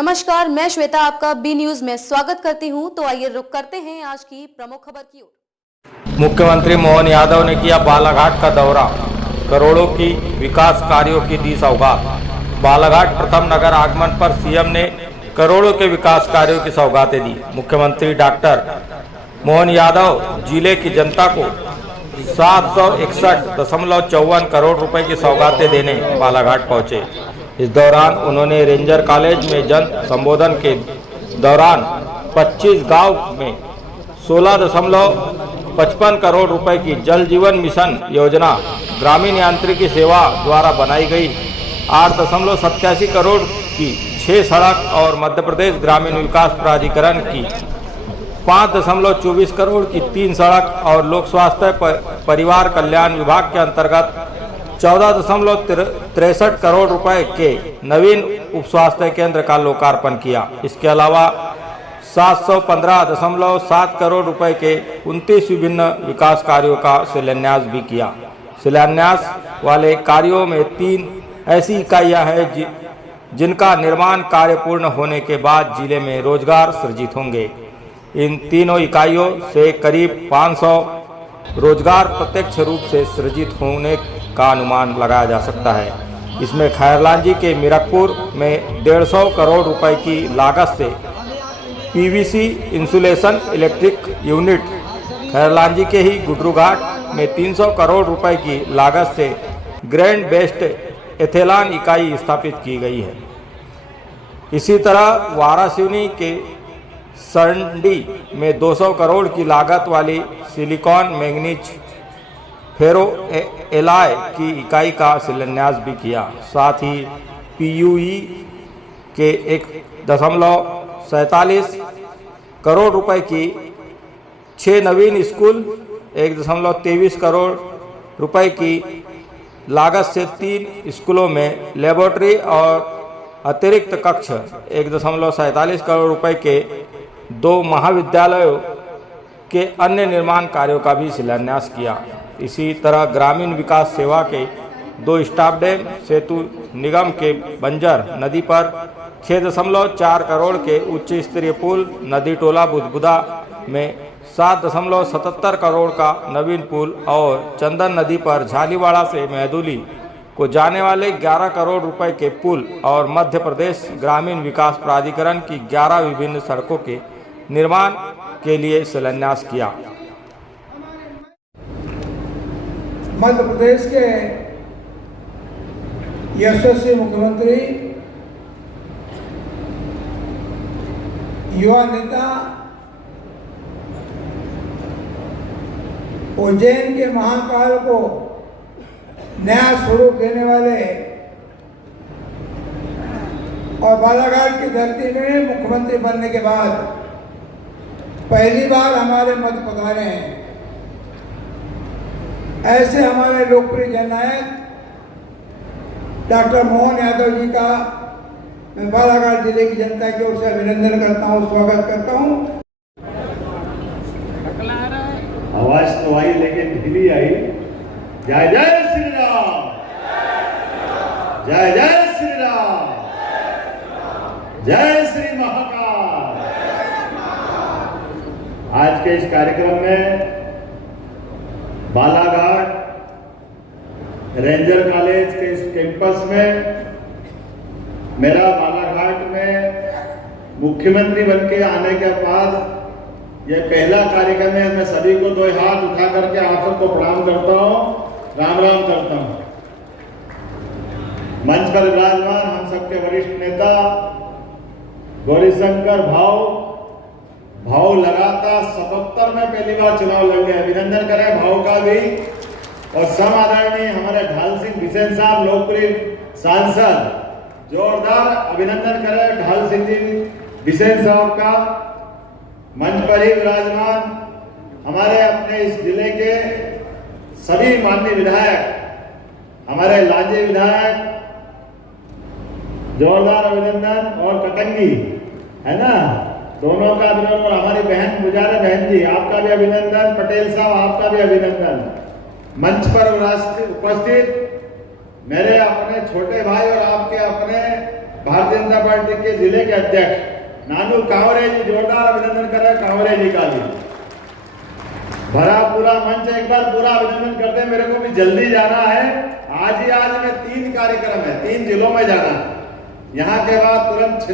नमस्कार, मैं श्वेता आपका बी न्यूज में स्वागत करती हूं। तो आइए रुक करते हैं आज की प्रमुख खबर की ओर। मुख्यमंत्री मोहन यादव ने किया बालाघाट का दौरा, करोड़ों की विकास कार्यों की दी सौगात। बालाघाट प्रथम नगर आगमन पर सीएम ने करोड़ों के विकास कार्यों की सौगातें दी। मुख्यमंत्री डॉक्टर मोहन यादव जिले की जनता को 761.54 करोड़ रुपए की सौगातें देने बालाघाट पहुंचे। इस दौरान उन्होंने रेंजर कॉलेज में जन संबोधन के दौरान 25 गांव में 16.55 करोड़ रुपए की जल जीवन मिशन योजना, ग्रामीण यांत्रिकी सेवा द्वारा बनाई गई 8.87 करोड़ की 6 सड़क और मध्य प्रदेश ग्रामीण विकास प्राधिकरण की 5.24 करोड़ की 3 सड़क और लोक स्वास्थ्य परिवार कल्याण विभाग के अंतर्गत 14.63 करोड़ रुपए के नवीन उप स्वास्थ्य केंद्र का लोकार्पण किया। इसके अलावा 715.7 करोड़ रुपए के 29 विभिन्न विकास कार्यों का शिलान्यास भी किया। शिलान्यास वाले कार्यों में 3 ऐसी इकाइयां हैं जिनका निर्माण कार्य पूर्ण होने के बाद जिले में रोजगार सृजित होंगे। इन तीनों इकाइयों से करीब 500 रोजगार प्रत्यक्ष रूप से सृजित होने का अनुमान लगाया जा सकता है। इसमें खैरलांजी के मीरकपुर में 150 करोड़ रुपए की लागत से PVC insulation electric unit, Khairlanji के ही गुडरूघाट में 300 करोड़ रुपए की लागत से ग्रैंड बेस्ट एथेलॉन इकाई स्थापित की गई है। इसी तरह वारासिवनी के सरंडी में 200 करोड़ की लागत वाली सिलिकॉन मैंगनीज फेरो एलाय की इकाई का शिलान्यास भी किया। साथ ही पीयूई के 1.47 करोड़ रुपए की 6 नवीन स्कूल, 1.23 करोड़ रुपए की लागत से 3 स्कूलों में लेबोरेटरी और अतिरिक्त कक्ष, 1.47 करोड़ रुपए के 2 महाविद्यालयों के अन्य निर्माण कार्यों का भी शिलान्यास किया। इसी तरह ग्रामीण विकास सेवा के 2 स्टाफ डैम, सेतु निगम के बंजर नदी पर 6.4 करोड़ के उच्च स्तरीय पुल, नदी टोला बुदबुदा में 7.77 करोड़ का नवीन पुल और चंदन नदी पर झालीवाड़ा से महदूली को जाने वाले 11 करोड़ रुपए के पुल और मध्य प्रदेश ग्रामीण विकास प्राधिकरण की 11 विभिन्न सड़कों के निर्माण के लिए शिलान्यास किया। मध्य प्रदेश के यशस्वी मुख्यमंत्री, युवा नेता, उज्जैन के महाकाल को नया स्वरूप देने वाले और बालाघाट की धरती में मुख्यमंत्री बनने के बाद पहली बार हमारे मध्य पधारे हैं। ऐसे हमारे लोकप्रिय जननायक डॉक्टर मोहन यादव जी का मैं बालाघाट जिले की जनता की ओर से अभिनंदन करता हूँ, स्वागत करता हूँ। आवाज तो आई लेकिन ढीली आई। जय जय श्री राम, जय जय श्री राम, जय श्री महाकाल। आज के इस कार्यक्रम में बालाघाट रेंजर कॉलेज के इस कैंपस में मेरा बालाघाट में मुख्यमंत्री बनके आने के बाद यह पहला कार्यक्रम है। मैं सभी को 2 हाथ उठा करके आप सबको प्रणाम करता हूँ, राम राम करता हूँ। मंच पर विराजमान हम सबके वरिष्ठ नेता गौरीशंकर भाव लगाता 77 में पहली बार चुनाव लड़ गए। अभिनंदन करें भाव का भी। और सम आदरणीय हमारे ढाल सिंह बिसेन साहब, लोकप्रिय सांसद, जोरदार अभिनंदन करें ढाल सिंह जी बिसेन साहब का। मंच पर ही विराजमान हमारे अपने इस जिले के सभी माननीय विधायक, हमारे लांजे विधायक, जोरदार अभिनंदन। और कटंगी है ना, दोनों का अभिनंदन। और हमारी बहन गुजारा बहन जी, आपका भी अभिनंदन। पटेल साहब, आपका भी अभिनंदन। मंच पर उपस्थित मेरे अपने छोटे भाई और आपके अपने भारतीय जनता पार्टी के जिले के अध्यक्ष नानू कांवरे जी, जोरदार अभिनंदन करें कांवरे जी का भी। भरा पूरा मंच, एक बार पूरा अभिनंदन करते हैं। मेरे को भी जल्दी जाना है, आज में 3 कार्यक्रम है, 3 जिलों में जाना है। यहाँ के बाद तुरंत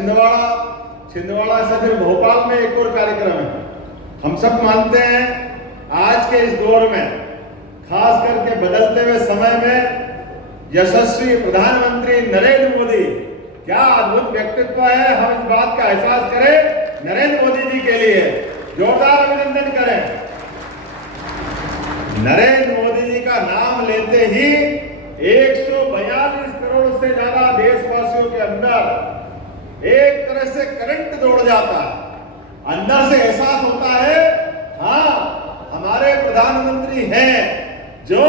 छिंदवाड़ा से फिर भोपाल में एक और कार्यक्रम है। हम सब मानते हैं आज के इस दौर में, खास करके बदलते हुए समय में, यशस्वी प्रधानमंत्री नरेंद्र मोदी क्या अद्भुत व्यक्तित्व है। हम इस बात का एहसास करें नरेंद्र मोदी जी के लिए, जोरदार अभिनंदन करें। नरेंद्र मोदी जी का नाम लेते ही 142 करोड़ से ज्यादा देशवासियों के अंदर एक तरह से करंट दौड़ जाता है। अंदर से एहसास होता है हाँ हमारे प्रधानमंत्री हैं जो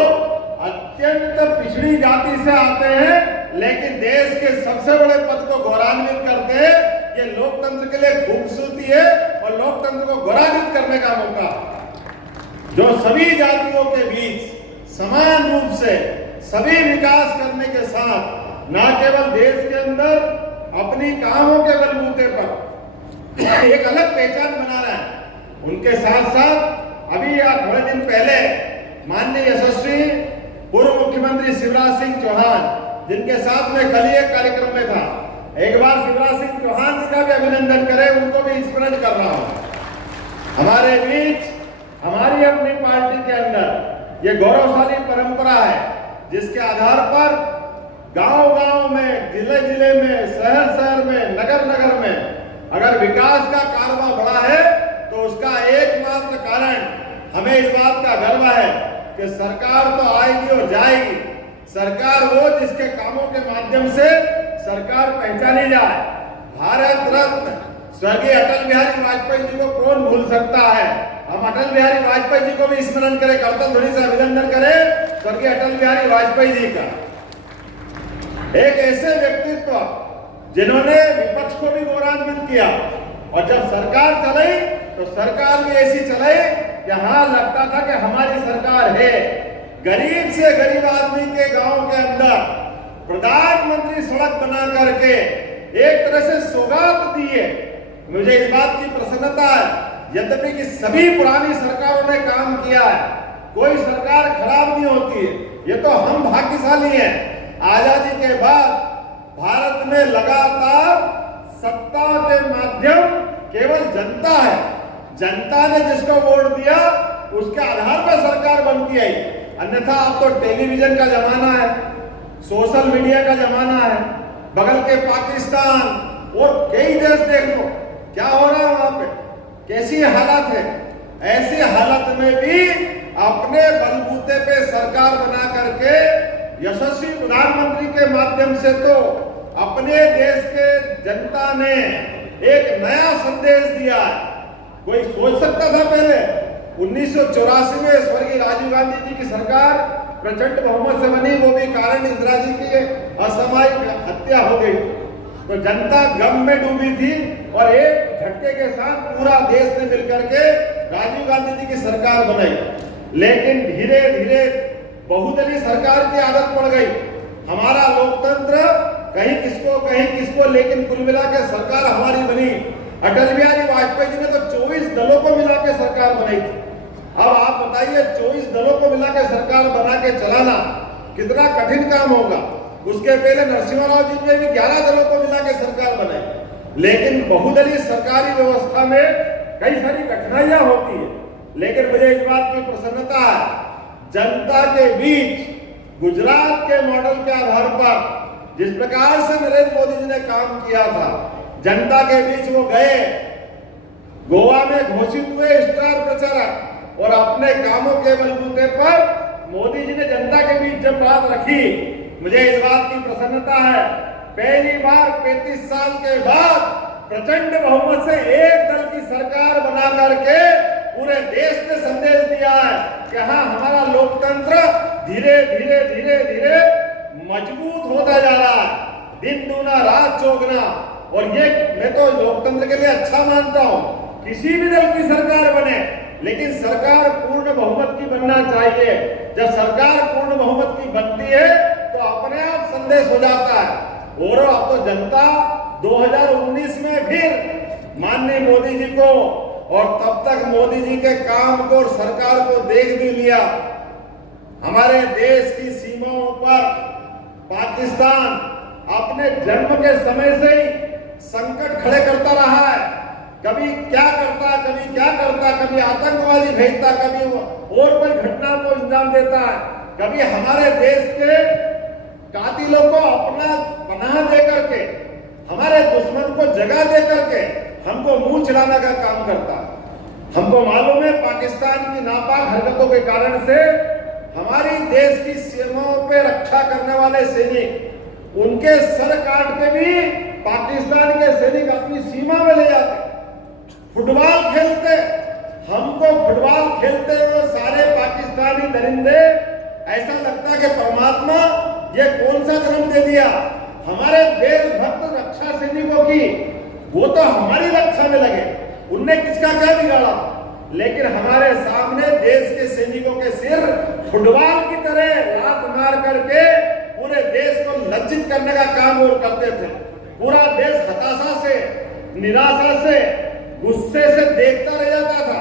अत्यंत पिछड़ी जाति से आते हैं, लेकिन देश के सबसे बड़े पद को गौरवान्वित करते हैं। ये लोकतंत्र के लिए खूबसूरती है और लोकतंत्र को गौरवान्वित करने का मौका, जो सभी जातियों के बीच समान रूप से सभी विकास करने के साथ न केवल देश के अंदर अपनी कामों के बलबूते पर एक अलग पहचान बना रहे हैं, उनके साथ साथ अभी या थोड़े दिन पहले माननीय यशस्वी पूर्व मुख्यमंत्री शिवराज सिंह चौहान, जिनके साथ में कल एक कार्यक्रम में था, एक बार शिवराज सिंह चौहान जी का भी अभिनंदन करें, उनको भी स्मरण कर रहा हूं। हमारे बीच हमारी अपनी पार्टी के अंदर ये गौरवशाली परंपरा है, जिसके आधार पर गांव-गांव में, जिले-जिले में, शहर-शहर में, नगर-नगर में अगर विकास का कारवां बढ़ा है तो उसका एकमात्र कारण हमें इस बात का गर्व है कि सरकार तो आएगी और जाएगी, सरकार वो जिसके कामों के माध्यम से सरकार पहचानी जाए। भारत रत्न स्वर्गीय अटल बिहारी वाजपेयी जी को कौन भूल सकता है। हम अटल बिहारी वाजपेयी जी को भी स्मरण करें, करतल ध्वनि से अभिनंदन करें स्वर्गीय अटल बिहारी वाजपेयी जी का। एक ऐसे व्यक्तित्व जिन्होंने विपक्ष को भी गौरवान्वित किया, और जब सरकार चलाई तो सरकार भी ऐसी चलाई कि हाँ लगता था कि हमारी सरकार है। गरीब से गरीब आदमी के गांव के अंदर प्रधानमंत्री सड़क बना करके एक तरह से सौगात दी है। मुझे इस बात की प्रसन्नता है, यद्यपि कि सभी पुरानी सरकारों ने काम किया है, कोई सरकार खराब नहीं होती है, ये तो हम भाग्यशाली हैं। आजादी के बाद भारत में लगातार सत्ता के माध्यम केवल जनता है, जनता ने जिसको वोट दिया उसके आधार पर सरकार बनती है। अन्यथा अब तो टेलीविजन का जमाना है, सोशल मीडिया का जमाना है, बगल के पाकिस्तान और कई देश देख लो क्या हो रहा है वहां पे, कैसी हालत है। ऐसी हालत में भी अपने बलबूते पे सरकार बना करके यशस्वी प्रधानमंत्री के माध्यम से तो अपने देश के जनता ने एक नया संदेश दिया। कोई सोच सकता था पहले 1984 में स्वर्गीय राजीव गांधी जी की सरकार प्रचंड बहुमत से बनी, वो भी कारण इंदिरा जी की असामयिक हत्या हो गई, तो जनता गम में डूबी थी और एक झटके के साथ पूरा देश ने मिलकर के राजीव गांधी जी की सरकार बनाई। लेकिन धीरे धीरे बहुदलीय सरकार की आदत पड़ गई, हमारा लोकतंत्र कहीं किसको, लेकिन कुल मिला के सरकार हमारी बनी। अटल बिहारी वाजपेयी जी ने तो 24 दलों को मिला के सरकार बनाई थी। अब आप बताइए 24 दलों को मिला के सरकार बना के चलाना कितना कठिन काम होगा। उसके पहले नरसिम्हा राव जी ने भी 11 दलों को मिला के सरकार बनाई। लेकिन बहुदलीय सरकारी व्यवस्था में कई सारी कठिनाइयां होती है, लेकिन मुझे इस बात की प्रसन्नता है, जनता के बीच गुजरात के मॉडल के आधार पर जिस प्रकार से नरेंद्र मोदी जी ने काम किया था, जनता के बीच वो गए, गोवा में घोषित हुए स्टार प्रचारक, और अपने कामों के बलबूते पर मोदी जी ने जनता के बीच जब बात रखी, मुझे इस बात की प्रसन्नता है, पहली बार 35 साल के बाद प्रचंड बहुमत से एक दल की सरकार बना करके पूरे देश ने संदेश दिया है कि हाँ हमारा लोकतंत्र धीरे धीरे धीरे धीरे मजबूत होता जा रहा है, दिन दूना रात चौगुना। और ये मैं तो लोकतंत्र के लिए अच्छा मानता हूँ, किसी भी दल की सरकार बने, लेकिन सरकार पूर्ण बहुमत की बनना चाहिए। जब सरकार पूर्ण बहुमत की बनती है तो अपने आप संदेश हो जाता है और अब तो जनता 2019 में फिर माननीय मोदी जी को और तब तक मोदी जी के काम को और सरकार को देख भी लिया। हमारे देश की सीमाओं पर पाकिस्तान अपने जन्म के समय से ही संकट खड़े करता रहा है। कभी क्या करता, कभी क्या करता, कभी आतंकवादी भेजता, कभी और कोई घटना को अंजाम देता है, कभी हमारे देश के कातिलों को अपना पनाह दे करके, हमारे दुश्मन को जगह दे करके हमको मुंह चलाने का काम करता है। हमको मालूम है पाकिस्तान की नापाक हरकतों के कारण से हमारी देश की सीमाओं पे रक्षा करने वाले सैनिक, उनके सर काट के भी पाकिस्तान के सैनिक अपनी सीमा में ले जाते। फुटबॉल खेलते, हमको फुटबॉल खेलते हुए सारे पाकिस्तानी दरिंदे ऐसा लगता है कि परमात्मा ये कौन सा जन्म दे दिया। हमारे देशभक्त रक्षा सैनिकों की, वो तो हमारी रक्षा में लगे, उनने किसका क्या बिगाड़ा। लेकिन हमारे सामने देश के सैनिकों के सिर फुटबॉल की तरह लात मार करके पूरे देश को लज्जित करने का काम वो करते थे। पूरा देश हताशा से, निराशा से, गुस्से से देखता रह जाता था,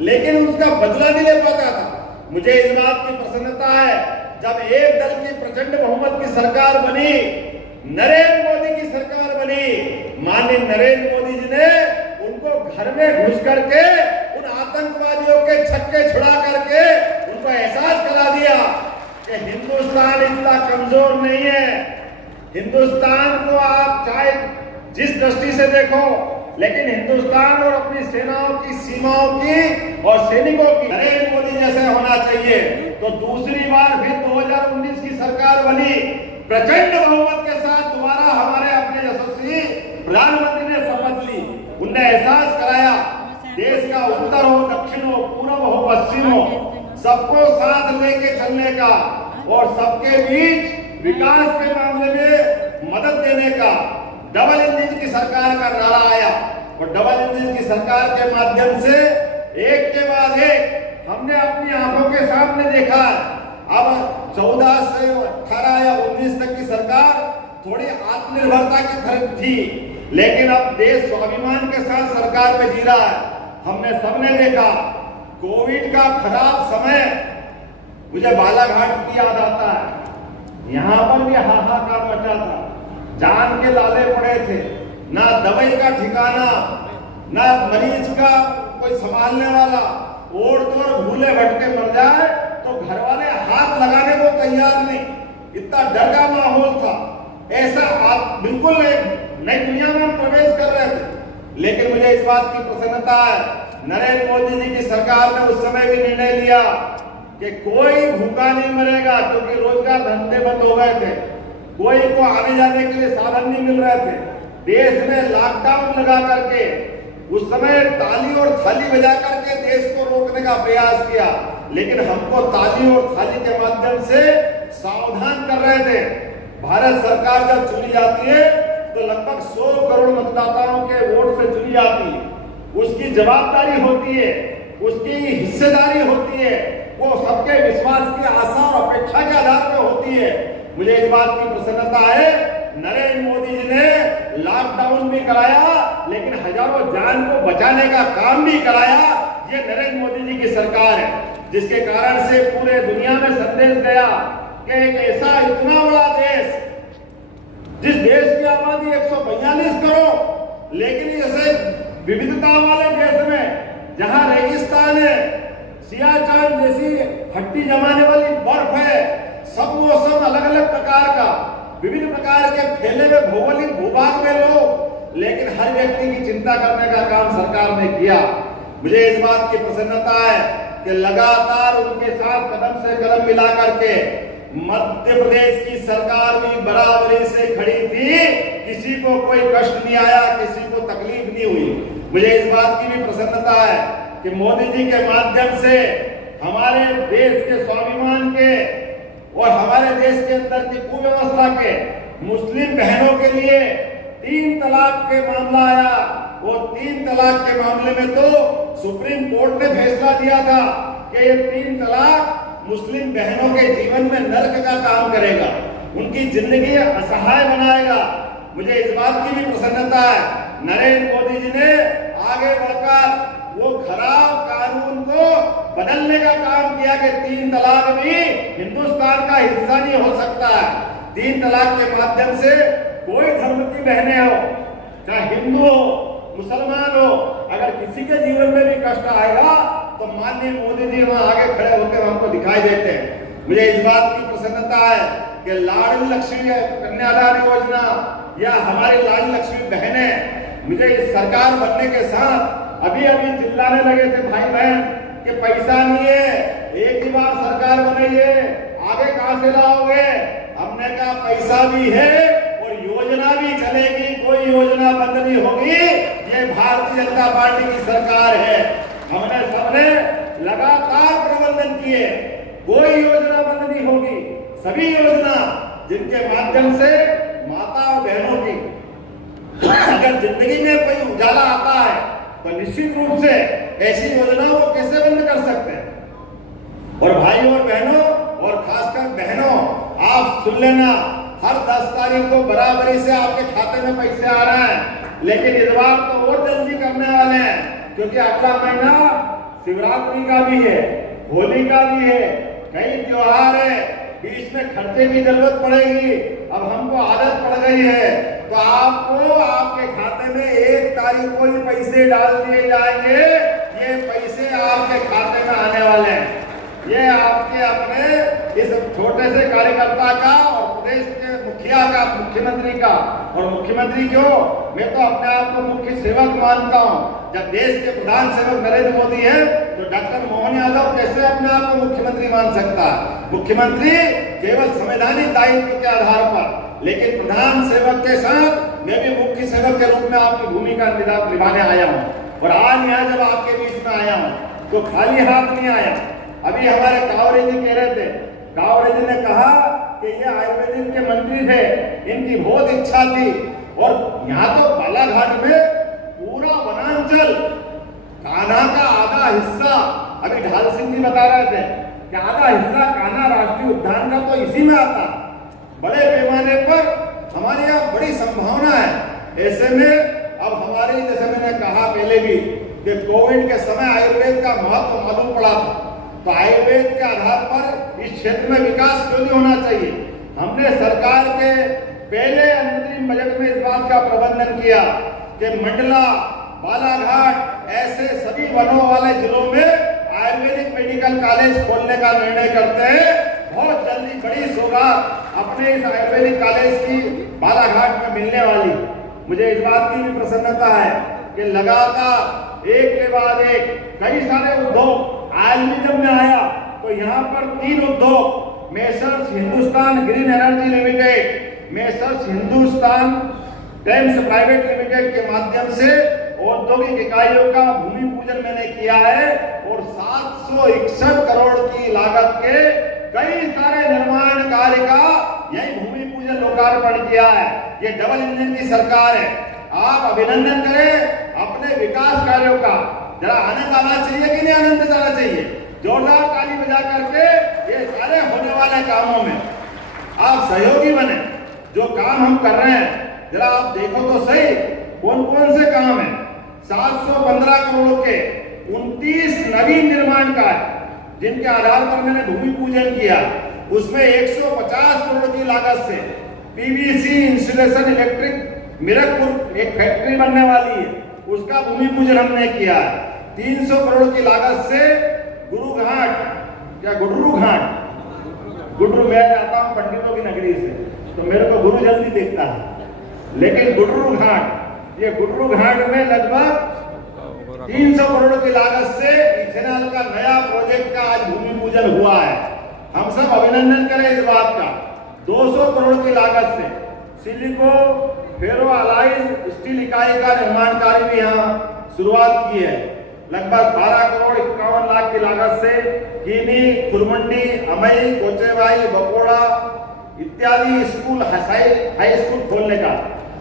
लेकिन उसका बदला नहीं ले पाता था। मुझे इस बात की प्रसन्नता है जब एक दल की प्रचंड बहुमत की सरकार बनी, नरेंद्र मोदी की सरकार बनी, माननीय नरेंद्र मोदी जी ने उनको घर में घुस करके उन आतंकवादियों के छक्के छुड़ा करके उनको एहसास करा दिया कि हिंदुस्तान इतना कमजोर नहीं है। हिंदुस्तान को आप चाहे जिस दृष्टि से देखो, लेकिन हिंदुस्तान और अपनी सेनाओं की, सीमाओं की और सैनिकों की नरेंद्र मोदी जैसे होना चाहिए। तो दूसरी बार फिर 2019 की सरकार बनी, प्रचंड बहुमत के साथ दोबारा हमारे अपने यशस्वी प्रधानमंत्री ने शपथ ली। उनने एहसास कराया देश का उत्तर हो, दक्षिण हो, पूर्व हो, पश्चिम हो, सबको साथ लेके चलने का और सबके बीच विकास के मामले में मदद देने का डबल इंजन की सरकार का नारा आया। और डबल इंजन की सरकार के माध्यम से एक के बाद एक हमने अपनी आंखों के सामने देखा। अब 14 से 18 या 19 तक की सरकार थोड़ी आत्मनिर्भरता की तरफ थी, लेकिन अब देश स्वाभिमान के साथ सरकार में जी रहा है। हमने सबने देखा कोविड का खराब समय, मुझे बालाघाट की याद आता है। यहाँ पर भी हाहाकार मचा था, जान के लाले पड़े थे, ना दवाई का ठिकाना, ना मरीज का कोई संभालने वाला, ओढ़ तोड़ भूले भटके मर जाए तो घर वाले हाथ लगाने को तैयार नहीं, इतना डर का माहौल था। ऐसा आप बिल्कुल नई दुनिया में हम प्रवेश कर रहे थे। लेकिन मुझे इस बात की प्रसन्नता है, नरेंद्र मोदी जी की सरकार ने उस समय भी निर्णय लिया कि कोई भूखा नहीं मरेगा, क्योंकि रोजगार धंधे बंद हो गए थे, कोई को आने जाने के लिए साधन नहीं मिल रहे थे। देश में लॉकडाउन लगा करके उस समय ताली और थाली बजा करके देश को रोकने का प्रयास किया, लेकिन हमको ताली और थाली के माध्यम से सावधान कर रहे थे। भारत सरकार जब चुनी जाती है तो लगभग 100 करोड़ मतदाताओं के वोट से चुनी जाती है। उसकी जवाबदारी होती है, उसकी हिस्सेदारी होती है, वो सबके विश्वास की आशा और अपेक्षा के आधार पर होती है। मुझे इस बात की प्रसन्नता है, नरेंद्र मोदी जी ने लॉकडाउन भी कराया, लेकिन हजारों जान को बचाने का काम भी कराया। ये नरेंद्र मोदी जी की सरकार है, जिसके कारण से पूरे दुनिया में संदेश गया कि एक ऐसा इतना बड़ा देश, जिस देश की आबादी 142 करोड़, लेकिन जैसे विविधता वाले देश में जहां रेगिस्तान है, सियाचिन जैसी हड्डी जमाने वाली बर्फ है, सब मौसम अलग अलग प्रकार का, विभिन्न प्रकार के फैले हुए भौगोलिक भूभाग में लोग, लेकिन हर व्यक्ति की चिंता करने का काम सरकार ने किया। मुझे इस बात की प्रसन्नता है कि लगातार उनके साथ कदम से कदम मिला करके मध्य प्रदेश की सरकार भी बराबरी से खड़ी थी, किसी को कोई कष्ट नहीं आया, किसी को तकलीफ नहीं हुई। मुझे इस बात की भी प्रसन्नता है कि मोदी जी के माध्यम से हमारे देश के स्वाभिमान के और हमारे देश के अंदर की कुव्यवस्था के मुस्लिम बहनों के लिए 3 तलाक के मामला आया। वो 3 तलाक के मामले में तो सुप्रीम कोर्ट ने फैसला दिया था कि ये 3 तलाक मुस्लिम बहनों के जीवन में नर्क का काम करेगा। उनकी जिंदगी असहाय बनाएगा। मुझे इस बात की भी प्रसन्नता है, नरेंद्र मोदी जी ने आगे बढ़कर वो खराब कानून को बदलने का काम किया कि 3 तलाक भी हिंदुस्तान का हिस्सा नहीं हो सकता है। 3 तलाक के माध्यम से कोई धर्म की बहनें हो, चाहे हिंदू हो, मुसलमान हो, अगर किसी के जीवन में भी कष्ट आएगा तो माननीय मोदी जी वहां आगे खड़े होकर हमको दिखाई देते हैं। मुझे इस बात की प्रसन्नता है कि लाडली लक्ष्मी कन्यादान योजना या हमारी लाडली लक्ष्मी बहनें मुझे इस सरकार बनने के साथ अभी चिल्लाने लगे थे भाई बहन कि पैसा नहीं है, एक ही बार सरकार बनाइए, आगे कहां से लाओगे। हमने कहा पैसा भी है और योजना भी चलेगी, कोई योजना बंद नहीं होगी। ये भारतीय जनता पार्टी की सरकार है। हमने सबने लगातार प्रबंधन किए, कोई योजना बंद नहीं होगी। सभी योजना जिनके माध्यम से माता और बहनों की अगर जिंदगी में कोई उजाला आता है तो निश्चित रूप से ऐसी योजनाओं को कैसे बंद कर सकते हैं। और भाइयों और बहनों और खासकर बहनों, आप सुन लेना, हर 10 तारीख को बराबरी से आपके खाते में पैसे आ रहे हैं, लेकिन इस बार तो और जल्दी करने वाले हैं क्योंकि अगला महीना शिवरात्रि का भी है, होली का भी है, कई त्योहार है, बीच में खर्चे की जरूरत पड़ेगी। अब हमको आदत पड़ गई है तो आपको आपके खाते में 1 तारीख को ही पैसे डाल दिए जाएंगे। ये पैसे आपके खाते में आने वाले हैं। ये आपके अपने इस छोटे से कार्यकर्ता का और प्रदेश के मुखिया का, मुख्यमंत्री का, और मुख्यमंत्री क्यों, मैं तो अपने आप को मुख्य सेवक मानता हूँ। जब देश के प्रधान सेवक नरेंद्र मोदी है तो डॉक्टर मोहन यादव कैसे अपने आप को मुख्यमंत्री मान सकता है। मुख्यमंत्री केवल संवैधानिक दायित्व के आधार पर, लेकिन प्रधान सेवक के साथ मैं भी मुख्य सेवक के रूप में आपकी भूमिका निभाने आया हूँ। और आज यहाँ जब आपके बीच में आया हूँ तो खाली हाथ नहीं आया। अभी हमारे कावरे जी कह रहे थे, कावरे जी ने कहा कि ये आयुर्वेदिक के मंत्री थे, इनकी बहुत इच्छा थी। और यहाँ तो बालाघाट में पूरा वनांचल, कान्हा का आधा हिस्सा, अभी ढाल सिंह जी बता रहे थे कि आधा हिस्सा कान्हा राष्ट्रीय उद्यान का तो इसी में आता। बड़े पैमाने पर हमारे यहाँ बड़ी संभावना है। ऐसे में अब हमारे, जैसे मैंने कहा पहले भी कि कोविड के समय आयुर्वेद का महत्व मालूम पड़ा था, तो आयुर्वेद के आधार पर इस क्षेत्र में विकास क्यों नहीं होना चाहिए। हमने सरकार के पहले अंतरिम बजट में इस बात का प्रबंधन किया कि मंडला, बालाघाट ऐसे सभी वनों वाले जिलों में आयुर्वेदिक मेडिकल कॉलेज खोलने का निर्णय करते हैं। बहुत जल्दी बड़ी सौगात अपने इस आयुर्वेदिक कॉलेज की बालाघाट में मिलने वाली। मुझे इस बात की भी प्रसन्नता है कि लगातार एक के बाद एक कई सारे उद्योग, आज भी जब मैं आया तो यहाँ पर 3 उद्योग, messrs Hindustan green energy limited, messrs Hindustan Thames private limited के माध्यम से औद्योगिक इकाइयों का भूमि पूजन मैंने किया है। और 761 करोड़ की लागत के कई सारे निर्माण कार्य का यही भूमि पूजन लोकार्पण किया है। ये डबल इंजन की सरकार है। आप अभिनंदन करें अपने विकास कार्यों का। जरा आनंद आना चाहिए कि नहीं आनंद आना चाहिए? जोरदार ताली बजा करके ये सारे होने वाले कामों में आप सहयोगी बने। जो काम हम कर रहे हैं जरा आप देखो तो सही, कौन कौन से काम है। 715 करोड़ के 29 नवीन निर्माण कार्य जिनके आधार पर मैंने भूमि पूजन किया, उसमें 150 करोड़ की लागत से पीवीसी इंस्टॉलेशन इलेक्ट्रिक मीरकपुर एक फैक्ट्री बनने वाली है, उसका भूमि पूजन हमने किया है। 300 करोड़ की लागत से गुडरू घाट, मैं आता हूँ पंडितों की नगरी से तो मेरे को गुरु जल्दी देखता है, लेकिन गुडरू घाट में लगभग 300 करोड़ की लागत से इथेनॉल का नया प्रोजेक्ट का आज भूमि पूजन हुआ है। हम सब अभिनंदन करें इस बात का। 200 करोड़ की लागत से सिलिको फेरो अलाइज स्टील इकाई का निर्माण कार्य भी यहाँ शुरुआत की है। लगभग 12 करोड़ 51 लाख की लागत से कीनी, खुरमंडी, अमई, कोचेवाई, बकोड़ा इत्यादि स्कूल, हाई स्कूल खोलने का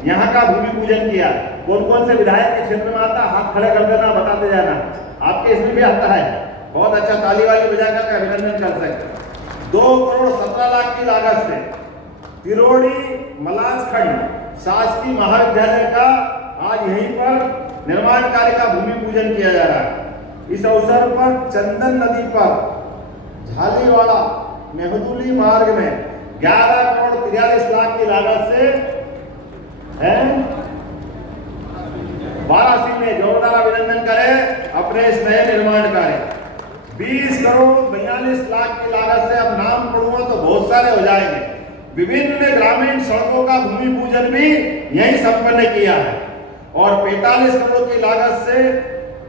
यहाँ का भूमि पूजन किया। कौन कौन से विधायक के क्षेत्र में आता, हाथ खड़े कर देना, बताते जाना। आपके इसमें भी आता है, बहुत अच्छा, ताली वाली बजा कर अभिनंदन कर सकते। 2 करोड़ 17 लाख की लागत से तिरोड़ी मलाजखंड शासकीय महाविद्यालय का आज यहीं पर निर्माण कार्य का भूमि पूजन किया जा रहा है। इस अवसर पर चंदन नदी पर झालीवाड़ा मेहदुली मार्ग में 11 करोड़ 43 लाख की लागत से वाराणसी में जोरदार अभिनंदन करें अपने इस नए निर्माण कार्य। 20 करोड़ 42 लाख की लागत से अब नाम पढ़ूंगा तो बहुत सारे हो जाएंगे। विभिन्न ग्रामीण सड़कों का भूमि पूजन भी यही संपन्न किया है और 45 करोड़ की लागत से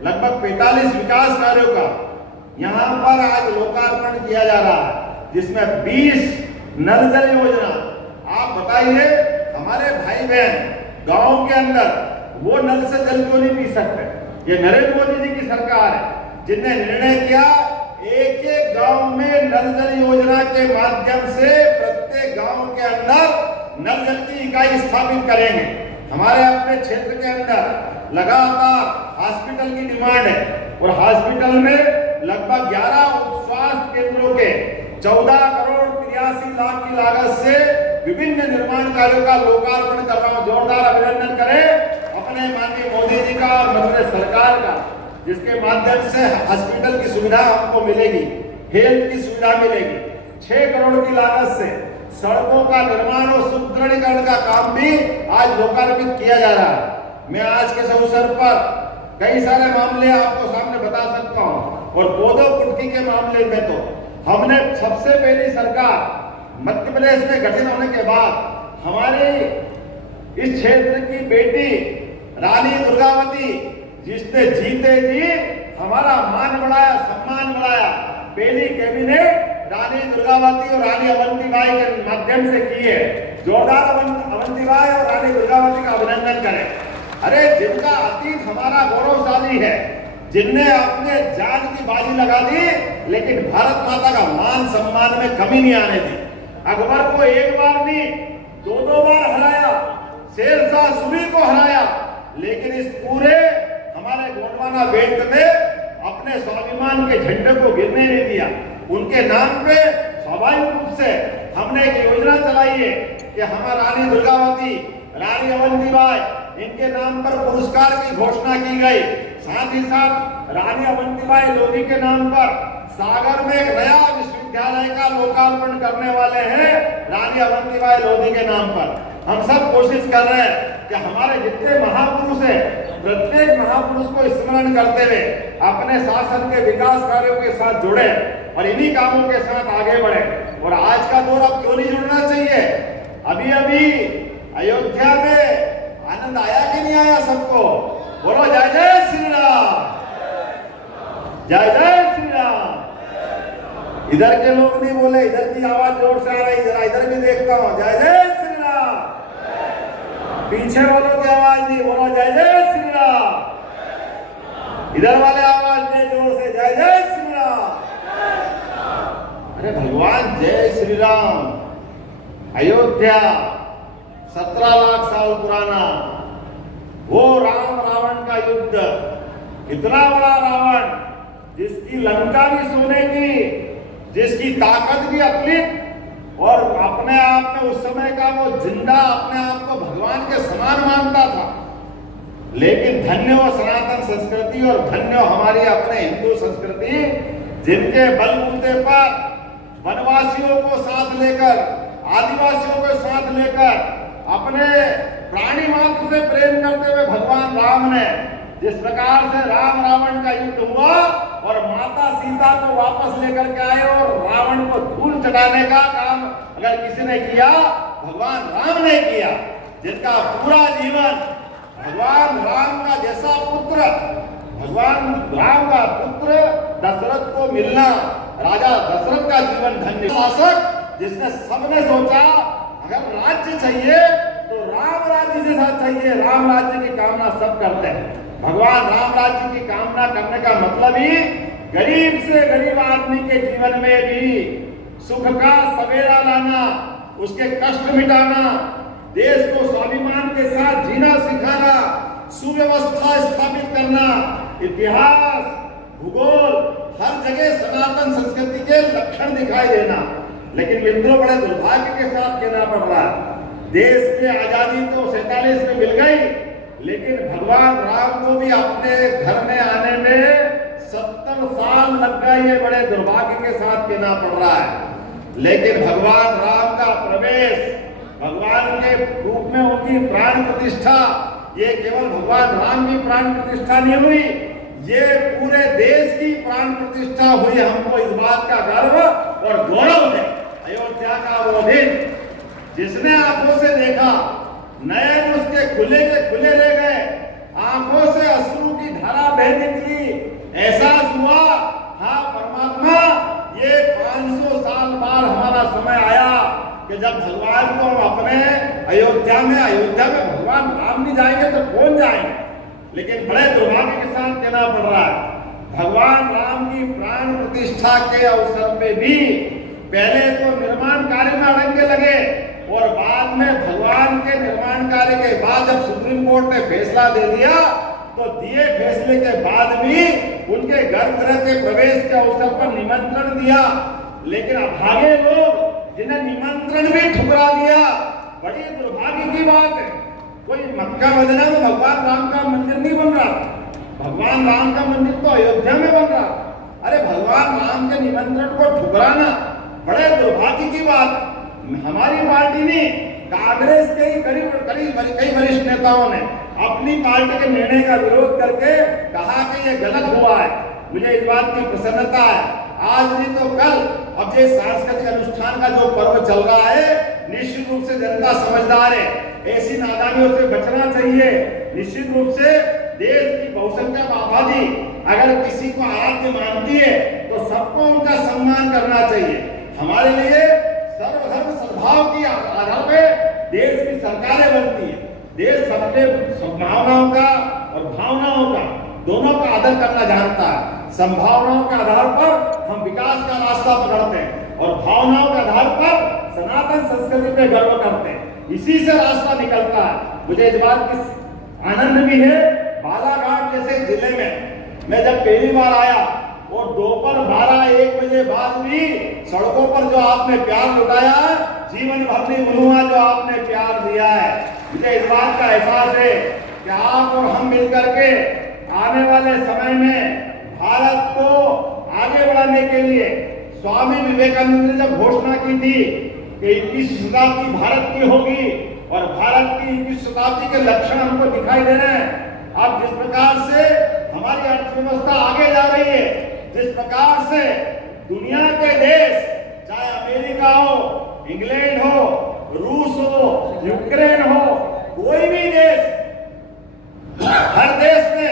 लगभग 45 विकास कार्यों का यहाँ पर आज लोकार्पण किया जा रहा है, जिसमें 20 नल जल योजना। आप बताइए हमारे भाई बहन गांव के अंदर वो नल से जल क्यों नहीं पी सकते? ये नरेंद्र मोदी जी की सरकार है जिनने निर्णय किया एक एक गांव में नल जल योजना के माध्यम से प्रत्येक गांव के अंदर नल जल की इकाई स्थापित करेंगे। हमारे अपने क्षेत्र के अंदर लगातार हॉस्पिटल की डिमांड है और हॉस्पिटल में लगभग 11 स्वास्थ्य केंद्रों के 14 करोड़ 83 लाख की लागत से विभिन्न निर्माण कार्यों का लोकार्पण कर रहा हूं। जोरदार अभिनंदन करें अपने माननीय मोदी जी का और मध्य सरकार का, जिसके माध्यम से हॉस्पिटल की सुविधा हमको मिलेगी, हेल्थ की सुविधा मिलेगी। 6 करोड़ की लागत से सड़कों का निर्माण और सुदृढ़ीकरण का काम भी आज लोकार्पित किया जा रहा है। मैं आज के अवसर पर कई सारे मामले आपको सामने बता सकता हूं और पौधों कुटकी के मामले में तो हमने सबसे पहली सरकार मध्य प्रदेश में गठन होने के बाद हमारे इस क्षेत्र की बेटी रानी दुर्गावती, जिसने जीते जी हमारा मान बढ़ाया, सम्मान बढ़ाया, पहली कैबिनेट रानी दुर्गावती और रानी अवंतीबाई के माध्यम से की है। जोरदार अवंतीबाई और रानी दुर्गावती का अभिनंदन करें। अरे जिनका अतीत हमारा गौरवशाली है, जिनने अपने जान की बाजी लगा दी लेकिन भारत माता का मान सम्मान में कमी नहीं आने दी। अकबर को एक बार नहीं 2-2 बार हराया, शेरशाह सूरी को हराया, लेकिन इस पूरे हमारे गोंडवाना बेल्ट में अपने स्वाभिमान के झंडे को गिरने नहीं दिया। उनके नाम पे स्वाभाविक रूप से हमने एक योजना चलाई है कि हमारी रानी दुर्गावती, रानी अवंतीबाई, इनके नाम पर पुरस्कार की घोषणा की गई। साथ ही साथ रानी अवंतीबाई लोधी के नाम पर सागर में एक नया विश्वविद्यालय का लोकार्पण करने वाले हैं रानी अवंतीबाई लोधी के नाम पर। हम सब कोशिश कर रहे हैं कि हमारे जितने महापुरुष हैं, प्रत्येक महापुरुष को स्मरण करते हुए अपने शासन के विकास कार्यों के साथ जुड़े और इन्हीं कामों के साथ आगे बढ़े। और आज का दौर अब क्यों नहीं जुड़ना चाहिए? अभी अभी अयोध्या में आनंद आया कि नहीं आया सबको? बोलो जय जय श्री राम, जय जय श्री राम। इधर के लोग नहीं बोले, इधर की आवाज जोर से आ रही, जरा इधर भी देखता हूं। जय जय श्री राम। पीछे वालों की आवाज नहीं, बोलो जय जय श्री राम। इधर वाले आवाज दे जोर से, जय जय श्री राम। अरे भगवान जय श्री राम। अयोध्या 17 लाख साल पुराना वो राम रावण का युद्ध, इतना बड़ा रावण जिसकी लंका भी सोने की, जिसकी ताकत भी अतुलित और अपने आप में उस समय का वो जिंदा अपने आप को भगवान के समान मानता था। लेकिन धन्य वो सनातन संस्कृति और धन्य हमारी अपने हिंदू संस्कृति, जिनके बलबूते पर वनवासियों को साथ लेकर, आदिवासियों को साथ लेकर, अपने प्राणी मात्र से प्रेम करते हुए भगवान राम ने जिस प्रकार से राम रावण का युद्ध हुआ और माता सीता को वापस लेकर के आए और रावण को धूल चढ़ाने का काम अगर किसी ने किया, भगवान राम ने किया, जिनका पूरा जीवन भगवान राम का जैसा पुत्र, भगवान राम का पुत्र दशरथ को मिलना, राजा दशरथ का जीवन धन्य। शासक जिसने सबने सोचा अगर राज्य चाहिए तो राम राज्य से साथ चाहिए, राम राज्य की कामना सब करते हैं। भगवान राम राज्य की कामना करने का मतलब ही गरीब से गरीब आदमी के जीवन में भी सुख का सवेरा लाना, उसके कष्ट मिटाना, देश को स्वाभिमान के साथ जीना सिखाना, सुव्यवस्था स्थापित करना, इतिहास, भूगोल, हर जगह सनातन संस्कृति के लक्षण दिखाई देना। लेकिन मित्रों बड़े दुर्भाग्य के साथ कहना पड़ रहा है, देश की आजादी तो 47 में मिल गई, लेकिन भगवान राम को भी अपने घर में आने में 70 साल लग गए। ये बड़े दुर्भाग्य के साथ कहना पड़ रहा है। लेकिन भगवान राम का प्रवेश, भगवान के रूप में उनकी प्राण प्रतिष्ठा, ये केवल भगवान राम की प्राण प्रतिष्ठा नहीं हुई, ये पूरे देश की प्राण प्रतिष्ठा हुई। हमको इस बात का गर्व और गौरव है। अयोध्या का वो दिन जिसने आंखों से देखा, नयन उसके खुले के खुले रह गए, आंखों से अश्रु की धारा बह निकली, एहसास हुआ हाँ परमात्मा, ये 500 साल बाद हमारा समय आया कि जब भगवान को हम अपने अयोध्या में भगवान राम नहीं जाएंगे तो कौन जाएंगे। लेकिन बड़े दुर्भाग्य के साथ कहना पड़ रहा है, भगवान राम की प्राण प्रतिष्ठा के अवसर पे भी पहले तो निर्माण कार्य में अड़ंगे लगे और बाद में भगवान के निर्माण कार्य के बाद जब सुप्रीम कोर्ट ने फैसला दे दिया तो दिए फैसले के बाद भी उनके गर्भगृह के प्रवेश के अवसर पर निमंत्रण दिया। लेकिन अभागे लोग जिन्हें निमंत्रण भी ठुकरा दिया, बड़ी दुर्भाग्य की बात है। कोई मक्का मदीना में भगवान राम का मंदिर नहीं बन रहा, भगवान राम का मंदिर तो अयोध्या में बन रहा। अरे भगवान राम के निमंत्रण को ठुकराना बड़े दुर्भाग्य की बात। हमारी पार्टी ने, कांग्रेस के कई वरिष्ठ नेताओं ने अपनी पार्टी के निर्णय का विरोध करके कहा कि ये गलत हुआ है। मुझे इस बात की प्रसन्नता है, आज नहीं तो कल अब ये सांस्कृतिक अनुष्ठान का जो पर्व चल रहा है, निश्चित रूप से जनता समझदार है, ऐसी नादानियों से बचना चाहिए। निश्चित रूप से देश की बहुसंख्यक आबादी अगर किसी को आराध्य मानती है तो सबको उनका सम्मान करना चाहिए। हमारे लिए सर्वधर्म सद्भाव की आधार पे देश की सरकारें बनती है। देश सबके भावनाओं का और भावनाओं का दोनों का आदर करना जानता है। संभावनाओं के आधार पर हम विकास का रास्ता पकड़ते हैं और भावनाओं के आधार पर सनातन संस्कृति पे गर्व करते हैं, इसी से रास्ता निकलता है। मुझे इस बात की आनंद भी है, बालाघाट जैसे जिले में मैं जब पहली बार आया और दोपहर 12-1 बजे बाद भी सड़कों पर जो आपने प्यार लुटाया, जीवन भर नहीं भूलूंगा जो आपने प्यार दिया है। मुझे इस बात का एहसास है कि आप और हम मिलकर के आने वाले समय में भारत को आगे बढ़ाने के लिए स्वामी विवेकानंद ने जब घोषणा की थी कि 21वीं शताब्दी भारत की होगी और भारत की 21वीं शताब्दी के लक्षण हमको दिखाई दे रहे हैं। अब जिस प्रकार से हमारी अर्थव्यवस्था आगे जा रही है, जिस प्रकार से दुनिया के देश, चाहे अमेरिका हो, इंग्लैंड हो, रूस हो, यूक्रेन हो, कोई भी देश, हर देश ने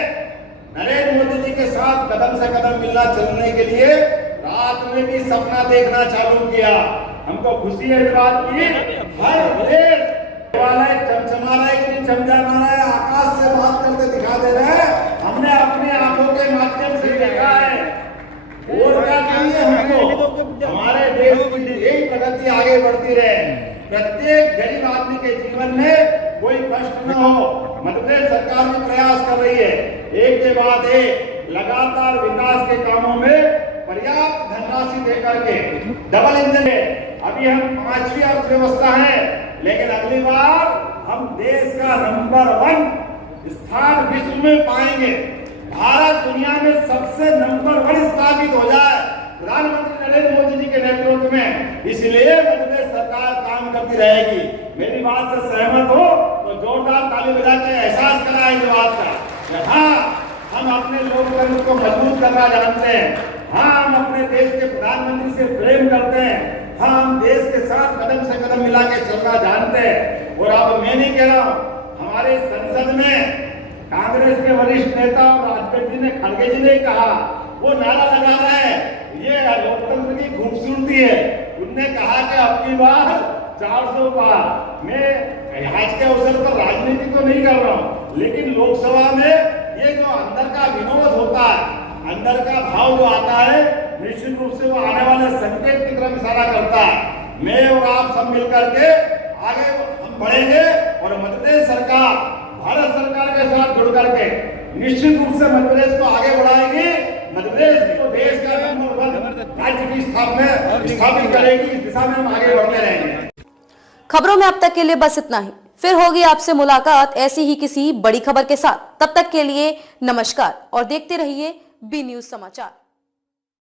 नरेंद्र मोदी जी के साथ कदम से कदम मिलना चलने के लिए रात में भी सपना देखना चालू किया। हमको खुशी है इस बात की, हर देश वाले चमचमा रहे कि नहीं चमचमा रहे, आकाश से बात करके दिखा दे रहे हैं। हमने अपनी आंखों के माध्यम से देखा है। और क्या चाहिए हमको, हमारे देश की यही प्रगति आगे बढ़ती रहे, प्रत्येक गरीब आदमी के जीवन में कोई कष्ट न हो। मध्य प्रदेश सरकार भी प्रयास कर रही है, एक के बाद एक लगातार विकास के कामों में पर्याप्त धनराशि देकर के डबल इंजन है। अभी हम 5वीं अर्थव्यवस्था है, लेकिन अगली बार हम देश का नंबर 1 स्थान विश्व में पाएंगे। भारत दुनिया में सबसे नंबर 1 स्थापित हो जाए प्रधानमंत्री नरेंद्र मोदी जी के नेतृत्व में। इसलिए मध्य प्रदेश सरकार काम करती रहेगी। मेरी बात से सहमत हो तो जोरदार ताली बजा के एहसास कराएं इस बात का। हाँ, हम अपने लोकतंत्र को मजबूत करना जानते हैं। हाँ, हम अपने देश के प्रधानमंत्री से प्रेम करते हैं। हाँ, हम देश के साथ कदम से कदम मिला के चलना जानते हैं। और अब मैं नहीं कह रहा हूँ, हमारे संसद में कांग्रेस के वरिष्ठ नेता और राजपेट जी ने, खड़गे जी ने कहा, वो नारा लगा रहे हैं, ये लोकतंत्र की खूबसूरती है। उनने कहा कि अब की बार 400 पार। मैं आज के अवसर पर राजनीति तो नहीं कर रहा हूँ, लेकिन लोकसभा में ये जो अंदर का विनोद होता है, अंदर का भाव जो आता है, निश्चित रूप से वो आने वाले संकेत की तरफ इशारा करता है। मैं और आप सब मिलकर के आगे हम बढ़ेंगे और मध्य प्रदेश सरकार भारत सरकार के साथ जुड़ करके निश्चित रूप से मध्य प्रदेश को आगे बढ़ाएगी। मध्य प्रदेश को देश का नंबर 1 राज्य की स्थापित करेगी। इस दिशा में हम आगे बढ़ते रहेंगे। खबरों में अब तक के लिए बस इतना ही। फिर होगी आपसे मुलाकात ऐसी ही किसी बड़ी खबर के साथ। तब तक के लिए नमस्कार और देखते रहिए बी न्यूज समाचार।